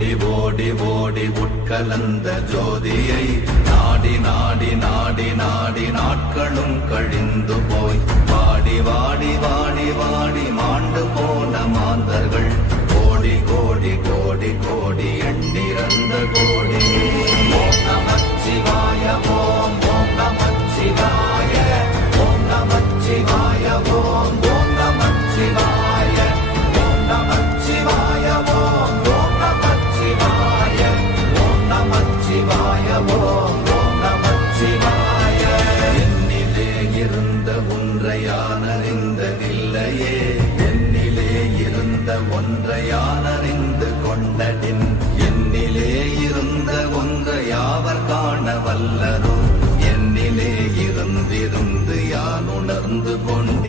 ஓடி ஓடி ஓடி உட்கலந்த ஜோதியை நாடி நாடி நாடி நாடி நாட்களும் கழிந்து போய் வாடி வாடி வாடி வாடி மாண்டு போன மாந்தர்கள் கோடி கோடி கோடி கோடி எண்ணிறந்த கோடி. ஓம் நமச்சிவாய ஓம் ஓம் நமச்சிவாய ஓம் நமச்சிவாய ஓம் ஓம் நமச்சிவாய ஓம் நமச்சிவாய ஓம் ஓம் நமச்சிவாய ஓம் நமச்சிவாய ஓம் ஓம் நமச்சிவாய. என்னிலே இருந்த ஒன்றை யான் அறிந்ததில்லையே, என்னிலே இருந்த ஒன்றை யான் அறிந்து கொண்டடின், என்னிலே இருந்த ஒன்றை யாவர் காண வல்லரோ, என்னிலே இருந்திருந்து யான் உணர்ந்து கொண்டு